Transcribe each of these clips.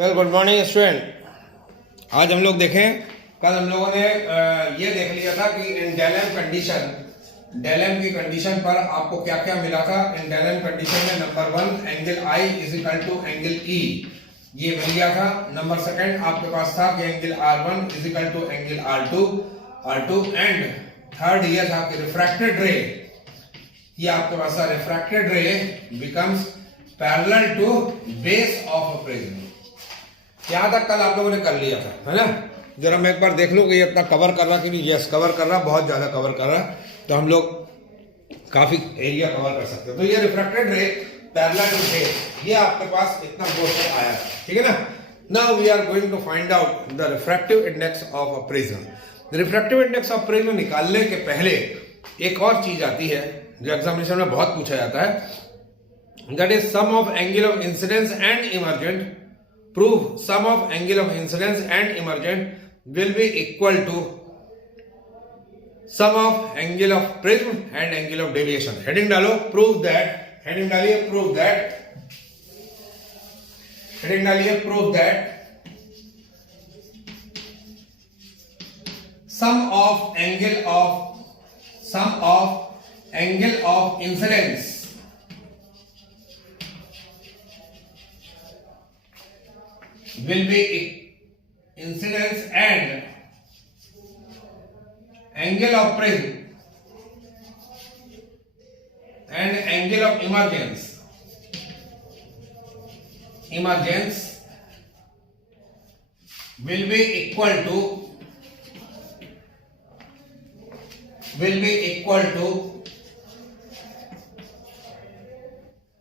Well good morning student. आज हम लोग देखें, कल हम लोगों ने ये देख लिया था कि इन डेलेम की कंडीशन पर आपको क्या क्या मिला था। इन डेलेम कंडीशन में number 1 angle I is equal to angle E, ये मिल गया था। नंबर सेकंड आपके पास था कि angle R1 is equal to angle R2 and third ये था कि रिफ्रैक्टेड रे, ये आपके पास था refracted ray becomes parallel to base of a prism. यहां तक कल आप लोगों ने कर लिया था, है ना। जरा मैं एक बार देख लूं कि ये इतना कवर कर रहा कि नहीं। यस, कवर कर रहा, बहुत ज्यादा कवर कर रहा, तो हम लोग काफी एरिया कवर कर सकते हैं। तो ये refracted ray parallel to base, ये आपके पास इतना क्वेश्चन आया, ठीक है ना। Now we are going to find out the refractive index of a prism. Refractive index of prism निकालने के पहले एक और चीज आती है जो एग्जामिनेशन में बहुत पूछा जाता है, that is sum of angle of incidence and emergent. Prove sum of angle of incidence and emergent will be equal to sum of angle of prism and angle of deviation. Heading डालो, prove that, heading डालिए, prove that, heading डालिए, prove that sum of angle of incidence will be incidence and angle of prism and angle of emergence will be equal to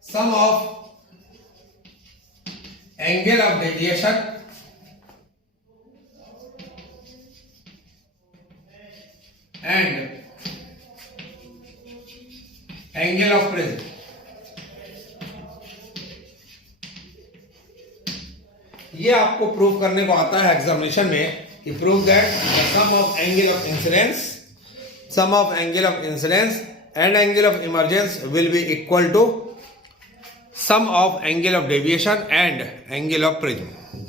sum of angle of deviation and angle of prism. ये आपको prove करने को आता है examination में कि prove that the sum of angle of incidence and angle of emergence will be equal to sum of angle of deviation and angle of prism.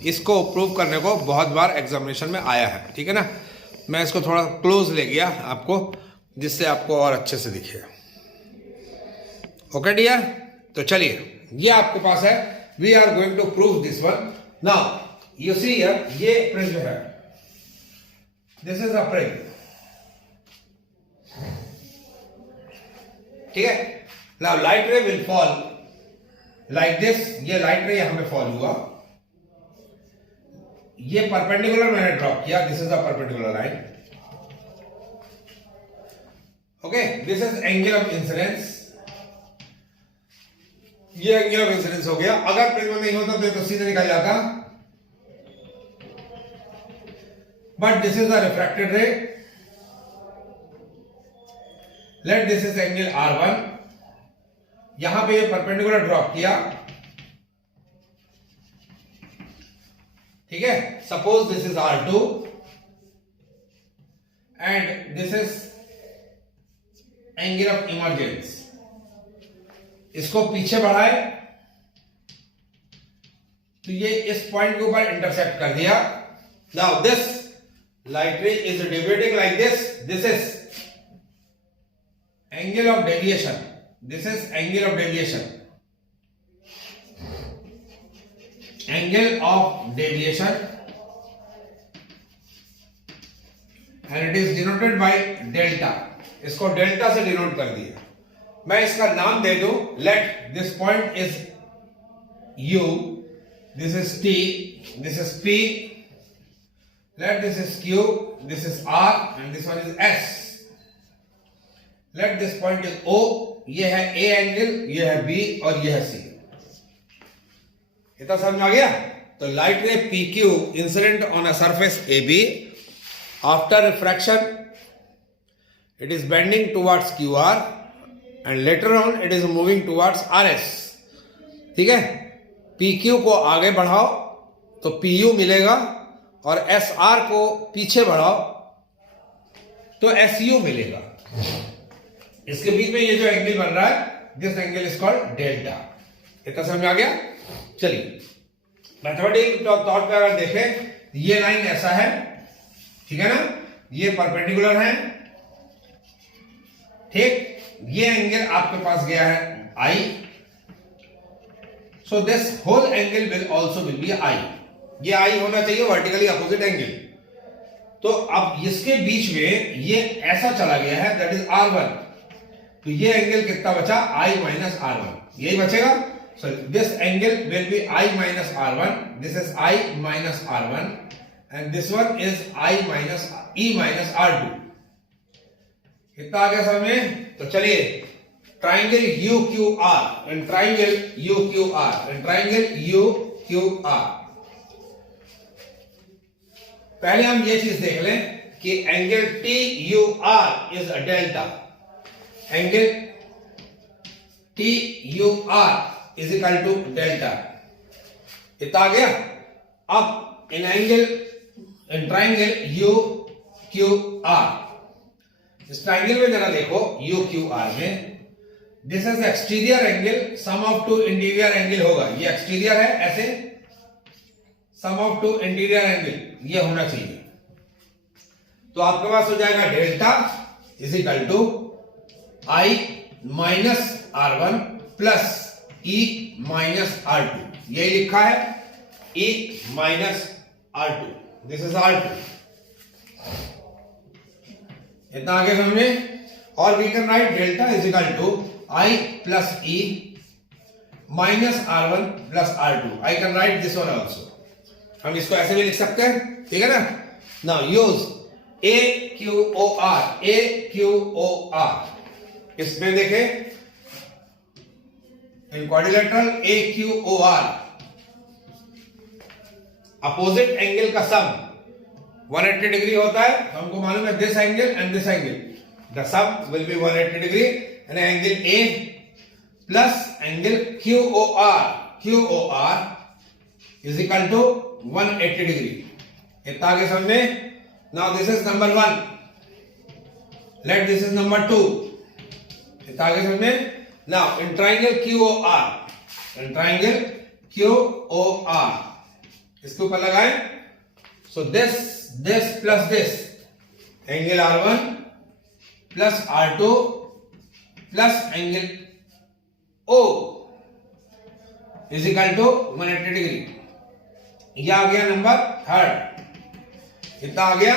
इसको prove करने को बहुत बार एग्जामिनेशन में आया है, ठीक है ना। मैं इसको थोड़ा क्लोज ले गया आपको, जिससे आपको और अच्छे से दिखे। ओके डियर, तो चलिए ये आपके पास है। We are going to prove this one. Now you see here, ये प्रिज्म है, दिस इज अ प्रिज्म, ठीक है। Now light ray will fall like this. ये लाइट रे यहां पे फॉल हुआ, ये परपेंडिकुलर मैंने ड्रॉप किया, this is a perpendicular line. Okay, this is angle of incidence, ये एंगल ऑफ इंसिडेंस हो गया। अगर प्रिज्म नहीं होता तो सीधे निकल जाता, but this is a refracted रे। Late this is angle R1, यहां पे ये परपेंडिकुलर ड्रॉप किया, ठीक है। Suppose this is R2 and this is angle of emergence. इसको पीछे बढ़ाए तो ये इस पॉइंट के ऊपर इंटरसेक्ट कर दिया। नाउ दिस लाइट रे is deviating like this, this is angle of deviation, this is angle of deviation, and it is denoted by delta। इसको डेल्टा से डिनोट कर दिया। मैं इसका नाम दे दूं, let this point is U, this is T, this is P, let this is Q, this is R and this one is S। let this point is O, ये है A एंगल, ये है B और ये है C। इतना समझ आ गया। तो लाइट रे PQ incident on a surface AB, after refraction it is bending towards QR and later on it is moving towards RS, ठीक है। PQ को आगे बढ़ाओ तो PU मिलेगा और SR को पीछे बढ़ाओ तो SU मिलेगा। इसके बीच में ये जो एंगल बन रहा है, this angle is called delta. इतना समझ में आ गया। चलिए मैथमेटिकल तौर पे अगर देखें ये लाइन ऐसा है, ठीक है ना, ये परपेंडिकुलर है, ठीक, ये एंगल आपके पास गया है I, so this whole angle will also will be I, ये आई होना चाहिए वर्टिकली अपोजिट एंगल। तो अब इसके बीच में ये ऐसा चला गया है, दैट इज R1, तो ये एंगल कितना बचा, I माइनस R1, यही बचेगा। So this angle will be I minus R1, this is I minus R1 and this one is I minus E minus R2। कितना आ गया समझ में? तो चलिए triangle UQR and triangle UQR and triangle UQR, पहले हम ये चीज देख लें कि angle TUR is a delta, angle TUR is equal to delta, इतना आ गया। अब in angle in triangle UQR, इस ट्राइंगल में जरा देखो UQR में, this is exterior angle, sum of two interior angle होगा, ये एक्सटीरियर है, ऐसे sum of two interior angle ये होना चाहिए। तो आपके पास हो जाएगा delta is equal to I minus R1 plus E minus R2, यही लिखा है, E minus R2, this is R2, इतना आगे समझे। और we can write delta is equal to I plus E minus R1 plus R2, I can write this one also, हम इसको ऐसे भी लिख सकते हैं, ठीक है ना। नाउ यूज AQOR, AQOR, इसमें देखें इन क्वाड्रिलेटरल AQOR, अपोजिट एंगल का सम 180 डिग्री होता है, तो हमको मालूम है this angle and this angle, the sum will be 180 degree and angle A plus angle QOR is equal to 180 degree, इतना आगे समझे। Now this is number 1, let this is number 2, इतना आगे समझे। Now in triangle QOR, in triangle QOR, इसके ऊपर लगाएं, so this plus this, angle R1 plus R2 plus angle O is equal to 180 degree, यह आ गया नंबर 3rd, इतना आ गया।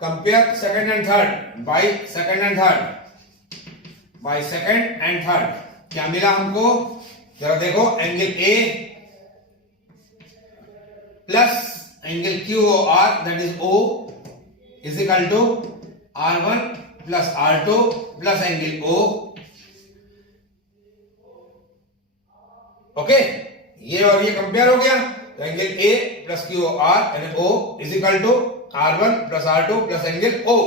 Compare second and third, by second and third, by second and third, क्या मिला हमको, जरा देखो, angle A plus angle QOR that is O is equal to R1 plus R2 plus angle O, okay, ये और ये कंपेयर हो गया, तो angle A plus QOR and O is equal to R1 plus R2 plus angle O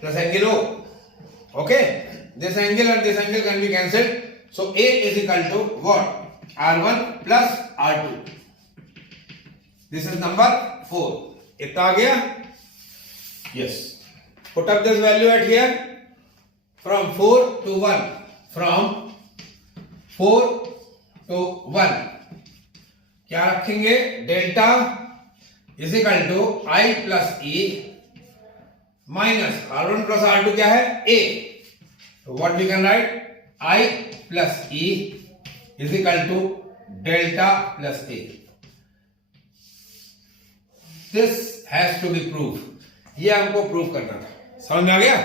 plus angle O, okay, this angle and this angle can be cancelled, so A is equal to what, R1 plus R2, this is number 4, इतना आ गया, yes. Put up this value at here from 4 to 1, from 4 to 1 क्या रखेंगे, delta is equal to I plus E minus R1 plus R2 क्या है, A, तो what we can write, I plus E is equal to delta plus A, this has to B prove, ये हमको prove करना था, समझ में आ गया।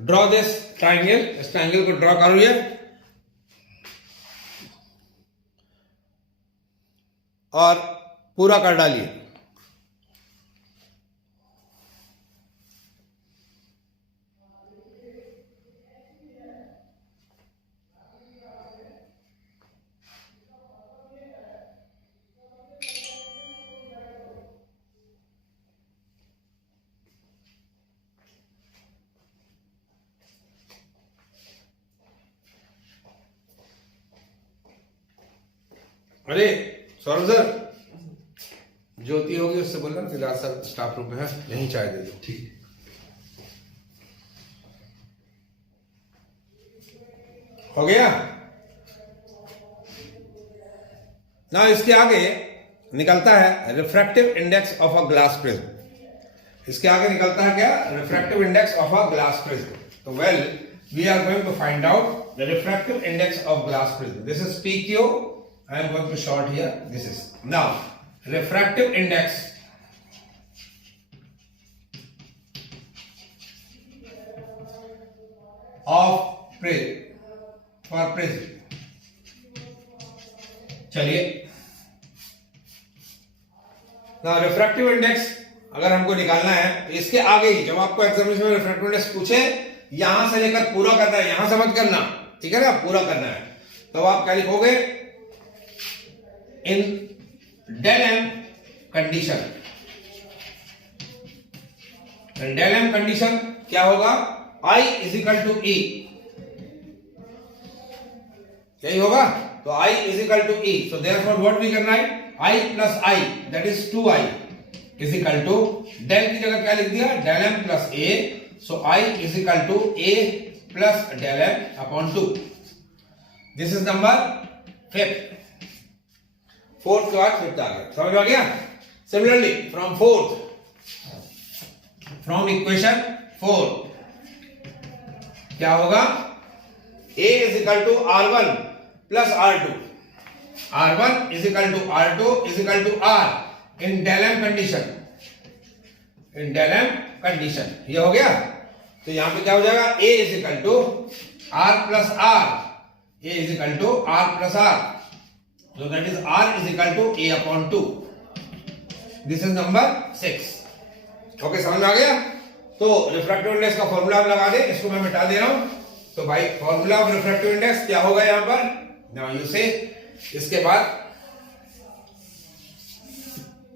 ड्रॉ दिस ट्राइंगल, इस ट्राइंगल को ड्रॉ करो ये, और पूरा कर डालिए। अरे सौरभ सर, ज्योति होगी उससे बोलना फिलहाल सर स्टाफ रूम में है, यहीं चाय दे दो, ठीक। हो गया। ना इसके आगे निकलता है refractive index of a glass prism. इसके आगे निकलता है क्या? Refractive index of a glass prism. तो well, we are going to find out the refractive index of glass prism. This is PQ. I am going to short here. This is now refractive index of prism for prism. चलिए, now refractive index अगर हमको निकालना है तो इसके आगे ही जब आपको एग्जामिनेशन में रिफ्रैक्टिव इंडेक्स पूछे, यहां से लेकर पूरा करना है, यहां से मत करना, ठीक है ना? पूरा करना है तो आप क्या लिखोगे? In del M condition, del M condition क्या होगा? I is equal to E, यही होगा। तो I is equal to E, so therefore what we करना है? I plus I that is 2I is equal to del की जगह क्या लिख दिया? Del M plus A, so I is equal to A plus del M upon 2। This is number 5th। Fourth के बाद fifth आ गया, समझ में आ गया? Similarly from fourth, from equation 4 क्या होगा? A is equal to R1 plus R2, R1 is equal to R2 is equal to R in del M condition, in del M condition. ये हो गया। तो यहां पे क्या हो जाएगा? A is equal to R plus R, A is equal to R plus R, so that is R is equal to A upon 2. This is number 6. Okay, समझ में आ गया? तो रिफ्रैक्टिव इंडेक्स का फॉर्मूला आप लगा दे, इसको मैं मिटा दे रहा हूं। तो भाई फॉर्मूला ऑफ रिफ्रैक्टिव इंडेक्स क्या होगा यहां पर? नाउ यू से, इसके बाद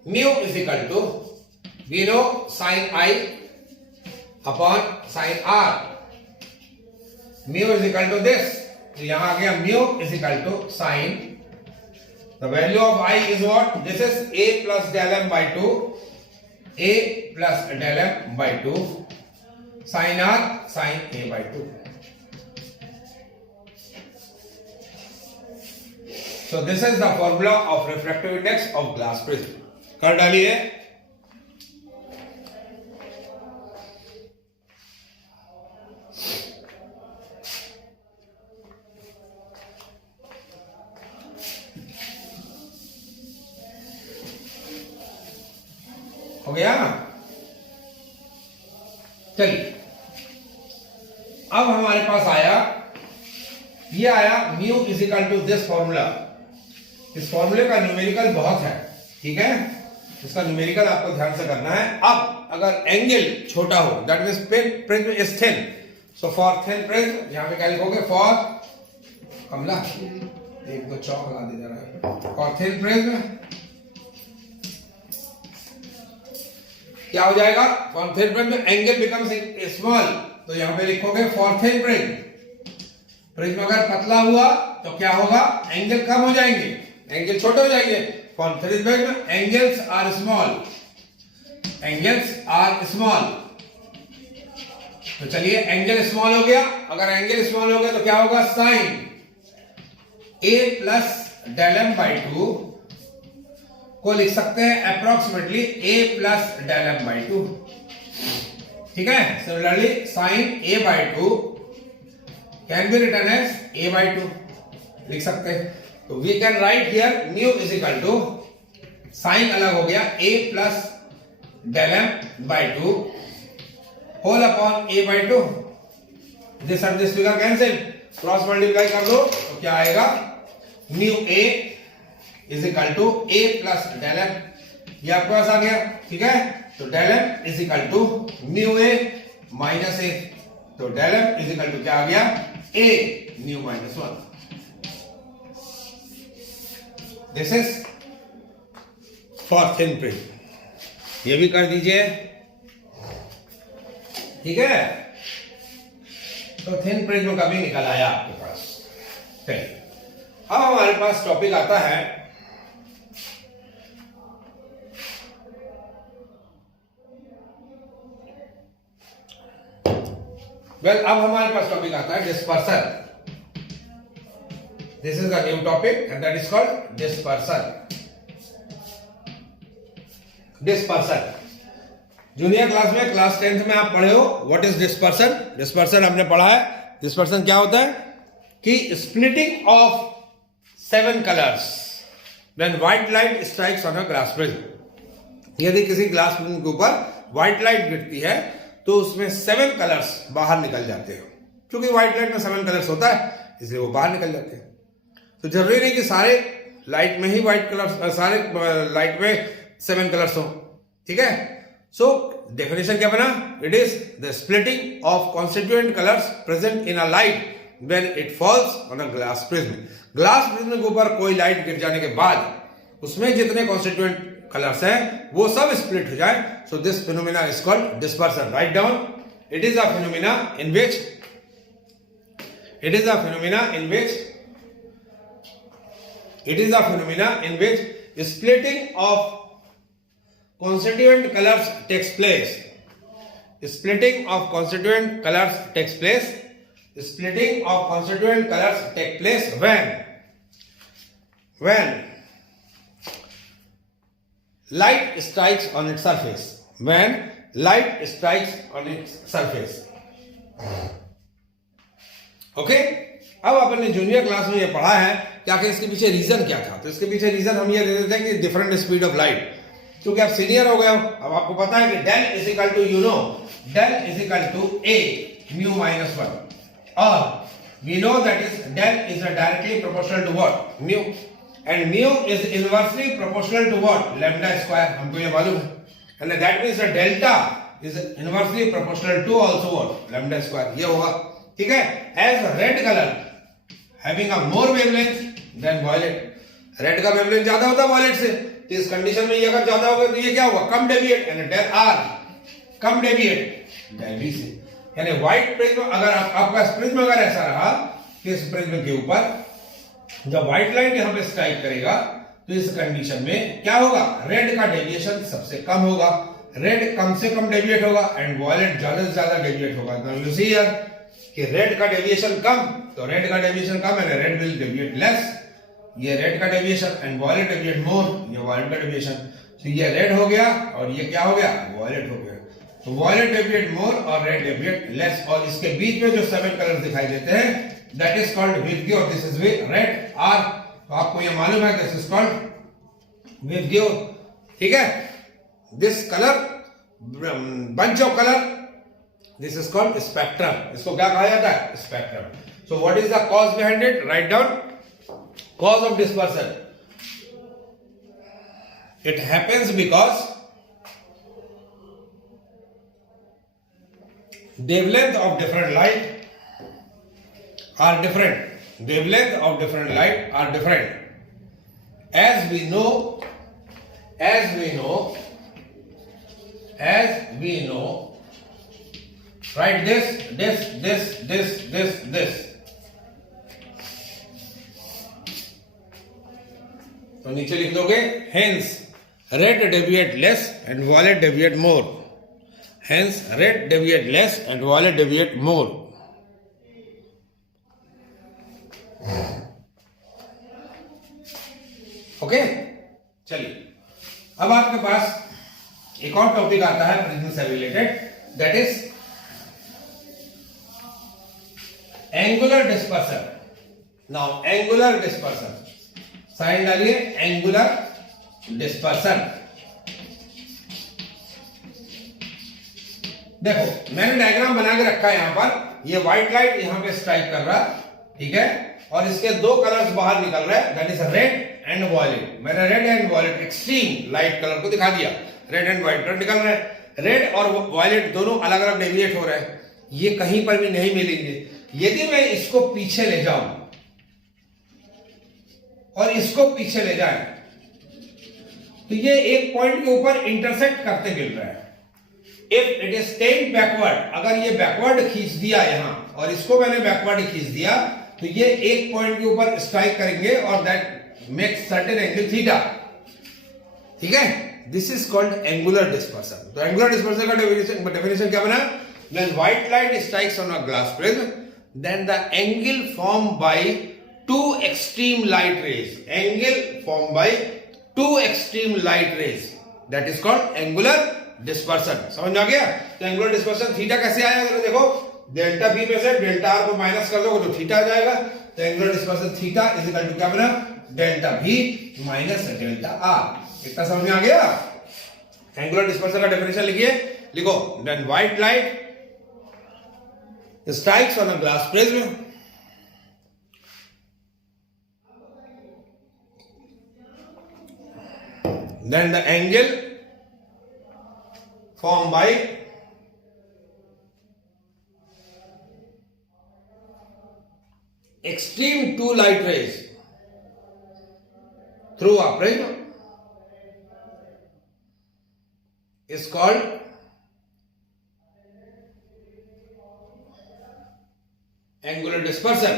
mu is equal to, we know sine I upon sine R, mu is equal to this. तो यहां आ गया mu is equal to sine, the value of I is what? This is A plus del m by 2, A plus del m by 2 sin R sin A by 2. So this is the formula of refractive index of glass prism. कर डालिए। हो गया ना? चलिए, अब हमारे पास आया, ये आया mu is equal to this formula. इस फॉर्मूले का न्यूमेरिकल बहुत है, ठीक है? इसका न्यूमेरिकल आपको ध्यान से करना है। अब अगर एंगल छोटा हो, that means prism is thin, so for thin prism यहां पे क्या लिखोगे? फॉर कमला एक दो चौक लगा दे जा रहा है। फॉर थिन प्रिज्म क्या हो जाएगा? For thin prism angle becomes small, तो यहां पे लिखोगे फॉर थिन प्रिज्म। प्रिज्म अगर पतला हुआ तो क्या होगा? एंगल कम हो जाएंगे, एंगल छोटे हो जाएंगे। For thin prism angles are small, angles are small. तो चलिए, एंगल स्मॉल हो गया। अगर एंगल स्मॉल हो गया तो क्या होगा? Sine A plus del M by 2 को लिख सकते हैं approximately A plus del M by 2, ठीक है? Similarly sine A by 2 can be written as A by 2 लिख सकते हैं। तो we can write here mu is equal to, sine अलग हो गया, A plus del M by 2 whole upon A by 2। This और this figure cancel, cross multiply कर दो तो क्या आएगा? Mu A is equal to A plus del m, ये आपके पास आ गया, ठीक है? तो del m is equal to mu A minus A, तो del m is equal to क्या आ गया? A mu minus 1। This is for thin prism. ये भी कर दीजिए, ठीक है? तो थिन प्रिज्म का भी निकल आया आपके पास। चलिए, अब हमारे पास टॉपिक आता है अब हमारे पास टॉपिक आता है dispersion. This is the new topic and that is called dispersion. Dispersion. Junior class में क्लास 10th में आप पढ़े हो व्हाट इज डिस्पर्सन. डिस्पर्सन हमने पढ़ा है. डिस्पर्सन क्या होता है कि splitting of 7 colours when white light strikes on a glass prism. यदि किसी ग्लास प्रिज्म के ऊपर व्हाइट लाइट गिरती है तो उसमें 7 कलर्स बाहर निकल जाते हैं. क्योंकि व्हाइट लाइट में 7 कलर्स होता है इसलिए वो बाहर निकल जाते हैं. तो जरूरी नहीं कि सारे लाइट में ही व्हाइट कलर्स, सारे लाइट में 7 कलर्स हो. ठीक है. सो डेफिनेशन क्या बना? It is the splitting of constituent colours present in a light when it falls on a glass prism. Glass prism के ऊपर कोई लाइट गिर जाने के बाद उसमें जितने कॉन्स्टिट्यूएंट कलर्स हैं वो सब स्प्लिट हो जाए. So this phenomena is called dispersion. Right down. It is a phenomena in which splitting of constituent colors takes place. Splitting of constituent colors takes place. Splitting of constituent colors take place when light strikes on its surface. When light strikes on its surface. Okay. अब अपन ने junior class में ये पढ़ा है कि आखिर इसके पीछे रीजन क्या था. तो इसके पीछे रीजन हम ये दे देते हैं कि डिफरेंट स्पीड ऑफ लाइट. क्योंकि आप सीनियर हो गए हो, अब आपको पता है कि del is equal to del is equal to A mu minus 1 और we know that is del is directly proportional to what? Mu. And mu is inversely proportional to what? Lambda square. हमको ये मालूम है. And that means the delta is inversely proportional to also what? Lambda square. ये होगा. ठीक है. As red colour having a more wavelength than violet. Red का wavelength ज्यादा होता है वॉयलेट से. तो इस कंडीशन में ये अगर ज्यादा होगा तो ये क्या होगा? कम डेविएट. एंड डेल आर कम डेविएट डेल बी से. यानी व्हाइट प्रिज्म अगर आपका प्रिज्म अगर ऐसा रहा कि इस प्रिज्म के ऊपर जब व्हाइट लाइट यहां पे स्ट्राइक करेगा तो इस कंडीशन में क्या होगा? रेड का डेविएशन सबसे कम होगा. रेड कम से कम डेविएट होगा एंड वॉयलेट ज्यादा से ज्यादा डेविएट होगा. नाउ यू सी हियर कि रेड का डेविएशन कम, तो रेड का डेविएशन कम है, रेड विल डेविएट लेस. ये रेड का डेविएशन एंड वॉयलेट डेविएट मोर. ये वॉयलेट का डेविएशन. तो ये रेड हो गया और ये क्या हो गया? वॉयलेट हो गया. तो वॉयलेट डेविएट मोर और रेड डेविएट लेस. और इसके बीच में जो 7 कलर दिखाई देते हैं that is called VIBGYOR. This is red R. तो आपको ये मालूम है दिस इज कॉल्ड विबग्योर. ठीक है. This colour bunch of colour this is called spectrum. इसको क्या कहा जाता है? Spectrum. So what is the cause behind it? Write down. Cause of dispersion. It happens because wavelength of different light are different. Wavelength of different light are different. As we know, write this. तो नीचे लिख दोगे hence red deviate less and violet deviate more. Hence red deviate less and violet deviate more. Okay. चलिए अब आपके पास एक और topic आता है प्रिज्म से related. That is angular dispersion. Now angular dispersion sign डालिए. Angular dispersion. देखो मैंने डायग्राम बना के रखा है यहां पर. ये व्हाइट लाइट यहां पे स्ट्राइक कर रहा. ठीक है. और इसके 2 कलर्स बाहर निकल रहे हैं. That is red and violet. मैंने red and violet extreme light colour को दिखा दिया. रेड एंड व्हाइट कलर निकल रहे हैं. रेड और वॉयलेट दोनों अलग अलग डेविएट हो रहे हैं. ये कहीं पर भी नहीं मिलेंगे. यदि मैं इसको पीछे ले जाऊं और इसको पीछे ले जाए तो ये एक पॉइंट के ऊपर इंटरसेक्ट करते मिल रहा है. If it is ten backward, अगर ये बैकवर्ड खींच दिया यहां और इसको मैंने बैकवर्ड खींच दिया तो ये एक पॉइंट के ऊपर स्ट्राइक करेंगे और that makes certain angle theta. ठीक है. This is called angular dispersion. तो एंगुलर डिस्पर्सन का डेफिनेशन क्या बना? When white light strikes on a glass prism, then the angle formed by two extreme light rays. Angle formed by two extreme light rays. That is called angular dispersion. समझ में आ गया? तो angular dispersion theta कैसे आया? अगर देखो delta B में से डेल्टा आर को माइनस कर दोगे तो थीटा आ जाएगा. तो angular dispersion theta is equal to क्या बना? डेल्टा भी माइनस डेल्टा आर. इतना समझ में आ गया? एंगुलर डिस्पर्सन का डेफिनेशन लिखिए. लिखो, when white light strikes on a glass prism, then the angle formed by extreme two light rays through a prism is called angular dispersion.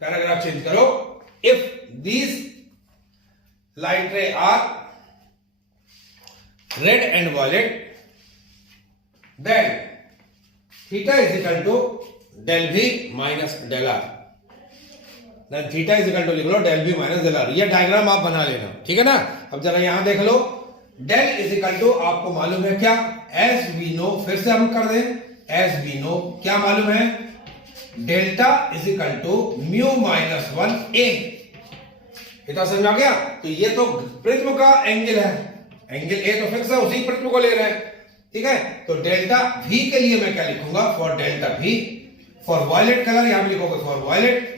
Paragraph change करो. If these light ray are red and violet, then theta is equal to del v minus del r. Then theta is equal to लिख लो del v minus del r. ये diagram आप बना लेना, ठीक है ना. अब जरा यहां देख लो. डेल इज इक्वल टू आपको मालूम है क्या? As we know. फिर से हम कर दें. एज वी नो क्या मालूम है? Delta is equal to mu minus 1 A. इतना समझ में आ गया? तो ये तो प्रिज्म का एंगल है. एंगल ए तो फिक्स है, उसी प्रिज्म को ले रहे हैं, ठीक है. तो डेल्टा भी के लिए मैं क्या लिखूंगा? For delta V. For violet colour यहां लिखोगे for violet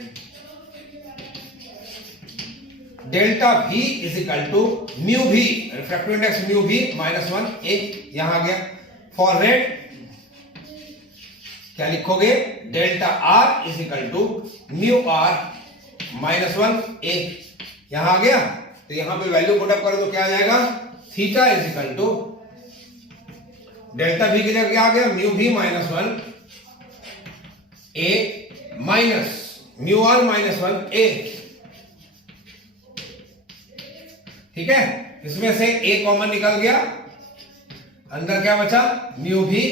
delta V is equal to mu V, refractive index mu भी माइनस 1 ए. यहां आ गया. फॉर रेड क्या लिखोगे? Delta R is equal to mu R minus 1 A. यहां आ गया. तो यहां पे वैल्यू पुट अप करो तो क्या आ जाएगा? Theta is equal to delta V की जगह क्या आ गया? म्यू भी minus 1 A minus mu R minus 1 A. ठीक है. इसमें से ए कॉमन निकल गया. अंदर क्या बचा? म्यू भी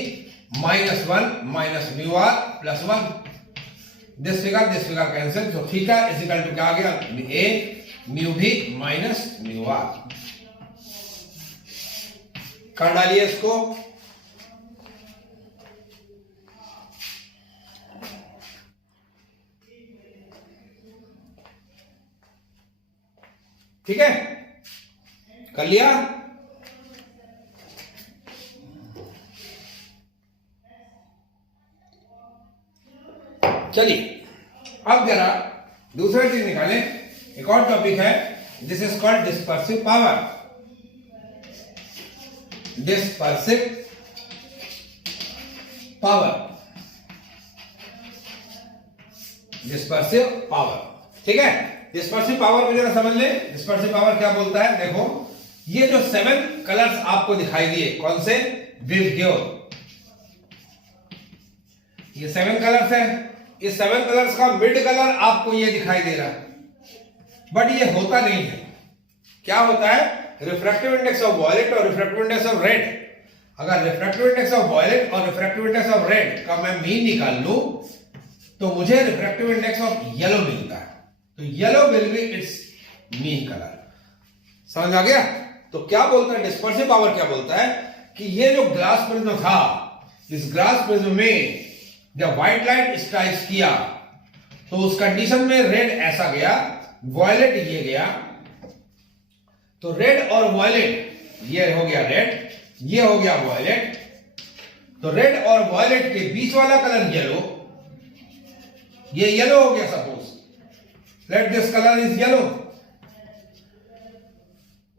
minus 1 minus mu R plus 1. This figure cancel. तो थीटा इज इक्वल टू क्या आ गया? ए म्यू भी माइनस म्यू आर. कर डालिए इसको. ठीक है, कर लिया. चलिए अब जरा दूसरा चीज निकालें. एक और टॉपिक है. This is called dispersive power. Dispersive power. Dispersive power. ठीक है. डिस्पर्सिव पावर को जरा समझ ले. डिस्पर्सिव पावर क्या बोलता है? देखो, ये जो 7 कलर्स आपको दिखाई दिए, कौन से? विव. ये 7 कलर्स है. इस 7 कलर्स का मिड कलर आपको ये दिखाई दे रहा है, बट ये होता नहीं है. क्या होता है? रिफ्रैक्टिव इंडेक्स ऑफ वॉयलेट और रिफ्रैक्टिव इंडेक्स ऑफ रेड. अगर रिफ्रैक्टिव इंडेक्स ऑफ वॉयलेट और रिफ्रैक्टिव इंडेक्स ऑफ रेड का मैं मीन निकाल लूं तो मुझे रिफ्रैक्टिव इंडेक्स ऑफ येलो मिलता है. तो yellow will be it's mean colour. समझ आ गया? तो क्या बोलता है डिस्पर्सिव पावर? क्या बोलता है कि ये जो ग्लास प्रिज्म था, इस ग्लास प्रिज्म में जब व्हाइट लाइट स्ट्राइक किया तो उस कंडीशन में रेड ऐसा गया, वॉयलेट ये गया. तो रेड और वॉयलेट, ये हो गया रेड, ये हो गया वॉयलेट. तो रेड और वॉयलेट के बीच वाला कलर येलो, ये येलो हो गया. Suppose let this colour is yellow.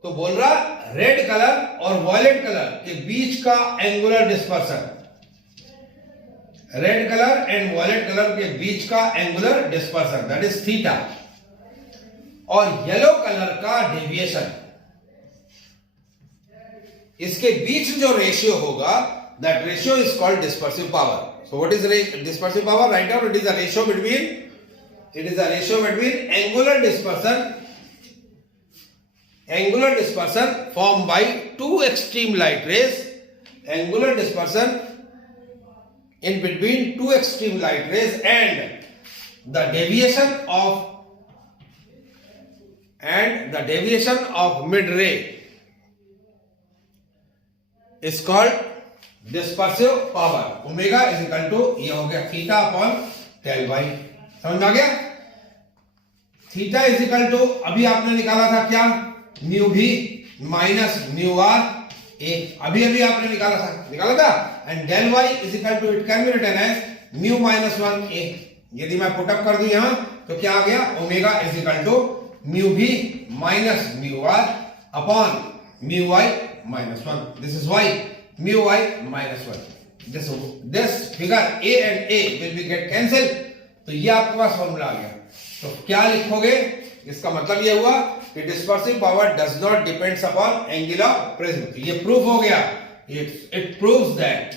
तो बोल रहा रेड कलर और वॉयलेट कलर के बीच का angular dispersion. Red colour and violet colour के बीच का angular dispersion, that is theta. और येलो कलर का डेविएशन, इसके बीच जो रेशियो होगा, that ratio is called dispersive power. So what is dispersive power? Right down. It is the ratio between angular dispersion formed by two extreme light rays. Angular dispersion in between two extreme light rays, and the deviation of mid ray is called dispersive power. Omega is equal to, ये हो गया theta upon tell why, समझ में आ गया। Theta is equal to, अभी आपने निकाला था क्या, म्यू भी माइनस म्यू आर ए, अभी आपने निकाला था and del Y is equal to, it can be written as mu minus 1 A. यदि मैं पुटअप कर दूं यहां तो क्या आ गया, omega is equal to mu भी minus mu R upon mu Y minus 1, this is Y, mu Y minus 1, this figure A and A will be get cancel, तो ये आपके पास फॉर्मूला आ गया। तो क्या लिखोगे, इसका मतलब ये हुआ कि dispersive power does not depends upon angle of prism. तो ये प्रूफ हो गया, it proves that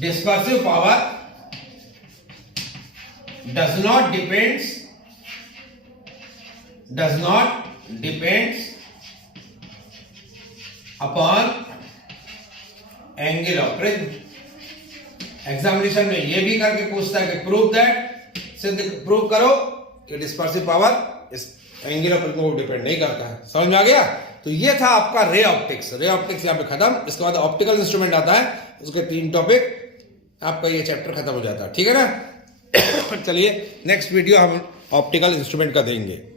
dispersive power does not depends upon angle of prism. Examination में ये भी करके पूछता है कि प्रूव दैट, सिद्ध प्रूव करो कि डिस्पर्सिव पावर इस एंगल ऑफ प्रिज्म को डिपेंड नहीं करता है। समझ में आ गया। तो ये था आपका रे ऑप्टिक्स यहाँ पे खत्म। इसके बाद ऑप्टिकल इंस्ट्रूमेंट आता है, उसके 3 टॉपिक, आपका ये चैप्टर खत्म हो जाता है, ठीक है ना। चलिए नेक्स्ट वीडियो हम ऑप्टिकल इंस्ट्रूमेंट का देंगे।